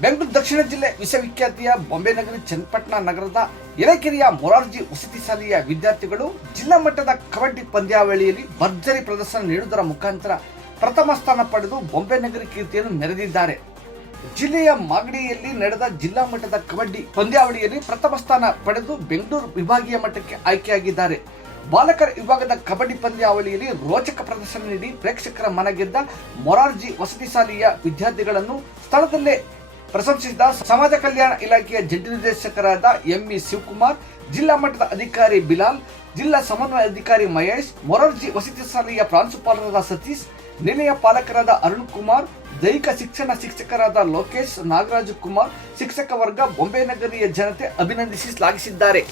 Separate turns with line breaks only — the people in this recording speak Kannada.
ಬೆಂಗಳೂರು ದಕ್ಷಿಣ ಜಿಲ್ಲೆ ವಿಶ್ವವಿಖ್ಯಾತಿಯ ಬಾಂಬೆ ನಗರಿ ಚನ್ನಪಟ್ಟಣ ನಗರದ ಎರೆಕೆರೆಯ ಮೊರಾರ್ಜಿ ವಸತಿ ಶಾಲೆಯ ವಿದ್ಯಾರ್ಥಿಗಳು ಜಿಲ್ಲಾ ಮಟ್ಟದ ಕಬಡ್ಡಿ ಪಂದ್ಯಾವಳಿಯಲ್ಲಿ ಭರ್ಜರಿ ಪ್ರದರ್ಶನ ನೀಡುವುದರ ಮುಖಾಂತರ ಪ್ರಥಮ ಸ್ಥಾನ ಪಡೆದು ಬಾಂಬೆ ನಗರಿ ಕೀರ್ತಿಯನ್ನು ಮೆರೆದಿದ್ದಾರೆ. ಜಿಲ್ಲೆಯ ಮಾಗಡಿಯಲ್ಲಿ ನಡೆದ ಜಿಲ್ಲಾ ಮಟ್ಟದ ಕಬಡ್ಡಿ ಪಂದ್ಯಾವಳಿಯಲ್ಲಿ ಪ್ರಥಮ ಸ್ಥಾನ ಪಡೆದು ಬೆಂಗಳೂರು ವಿಭಾಗೀಯ ಮಟ್ಟಕ್ಕೆ ಆಯ್ಕೆಯಾಗಿದ್ದಾರೆ. ಬಾಲಕರ ವಿಭಾಗದ ಕಬಡ್ಡಿ ಪಂದ್ಯಾವಳಿಯಲ್ಲಿ ರೋಚಕ ಪ್ರದರ್ಶನ ನೀಡಿ ಪ್ರೇಕ್ಷಕರ ಮನಗೆದ್ದ ಮೊರಾರ್ಜಿ ವಸತಿ ಶಾಲೆಯ ವಿದ್ಯಾರ್ಥಿಗಳನ್ನು ಸ್ಥಳದಲ್ಲೇ ಪ್ರಶಂಸಿಸಿದ ಸಮಾಜ ಕಲ್ಯಾಣ ಇಲಾಖೆಯ ಜಂಟಿ ನಿರ್ದೇಶಕರಾದ ಎಂಇ ಶಿವಕುಮಾರ್, ಜಿಲ್ಲಾ ಮಟ್ಟದ ಅಧಿಕಾರಿ ಬಿಲಾಲ್, ಜಿಲ್ಲಾ ಸಮನ್ವಯ ಅಧಿಕಾರಿ ಮಹೇಶ್, ಮೊರರ್ಜಿ ವಸತಿ ಶಾಲೆಯ ಪ್ರಾಂಶುಪಾಲರಾದ ಸತೀಶ್ ನಿಲಯ ಪಾಲಕರಾದ ಅರುಣ್ ಕುಮಾರ್ ದೈಹಿಕ ಶಿಕ್ಷಣ ಶಿಕ್ಷಕರಾದ ಲೋಕೇಶ್, ನಾಗರಾಜ್ ಕುಮಾರ್, ಶಿಕ್ಷಕ ವರ್ಗ, ಬೊಂಬೆ ನಗರಿಯ ಜನತೆ ಅಭಿನಂದಿಸಿ ಶ್ಲಾಘಿಸಿದ್ದಾರೆ.